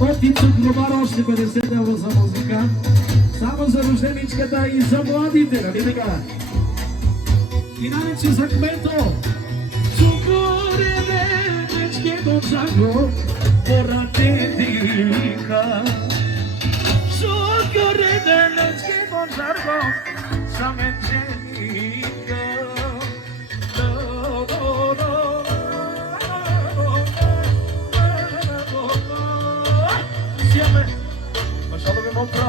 От Ицо Глобар още 50 евро за музика. Само за рожденичката и за младите, нали така? Иначе за кмето. Цукуре денечке до чаго, порате дика. Цукуре денечке до чаго, самеченика. Sieme, lascialo che montrò.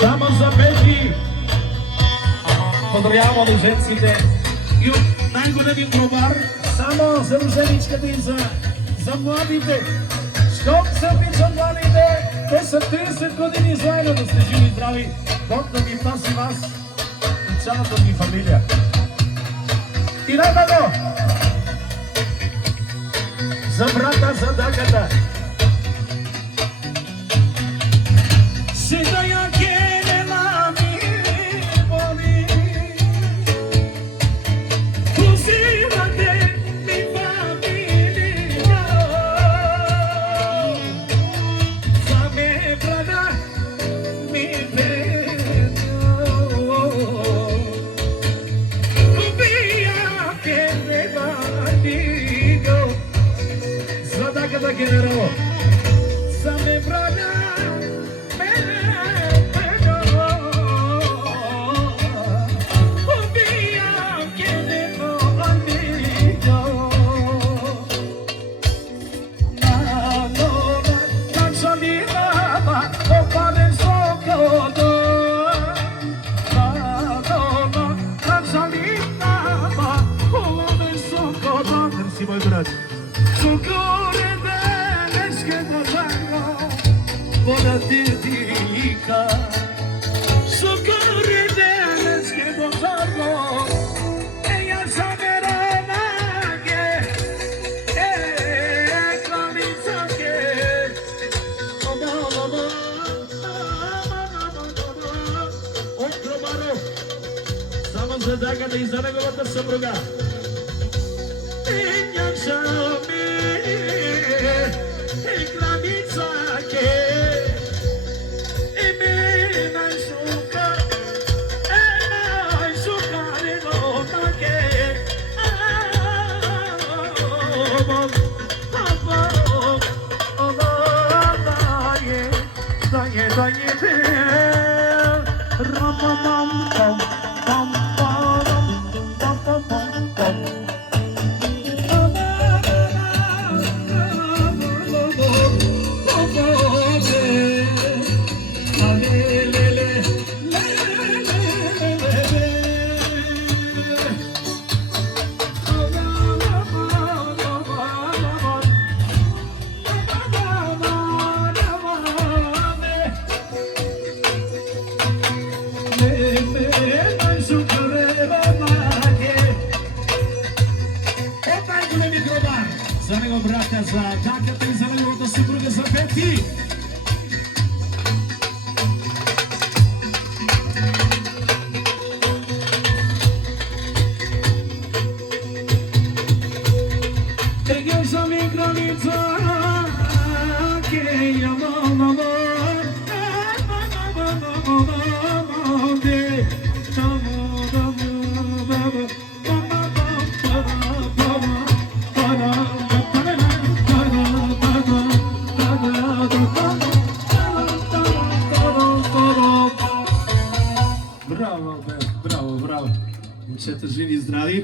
Само за Беки поздравявам младоженците и от най-големия гробар, само за роженичката и за младите. Щом се обичам младите, те са 30 години заедно, да сте живи и здрави. Бог да ви пази вас и цялата ви фамилия. И най-много за брата, за дъгата. Сега я кенела ми боли, позивате ми фамилия. За ме брада ми бедо, убия кенела ми го. За дъгата генерал, за ме брада. За дъгата и за неговата съпруга. За него брата, за дъгата и за неговата съпруга, за Бети. Тега за ми граница, ке я мама. Браво, браво, браво. Момчета живи и здрави.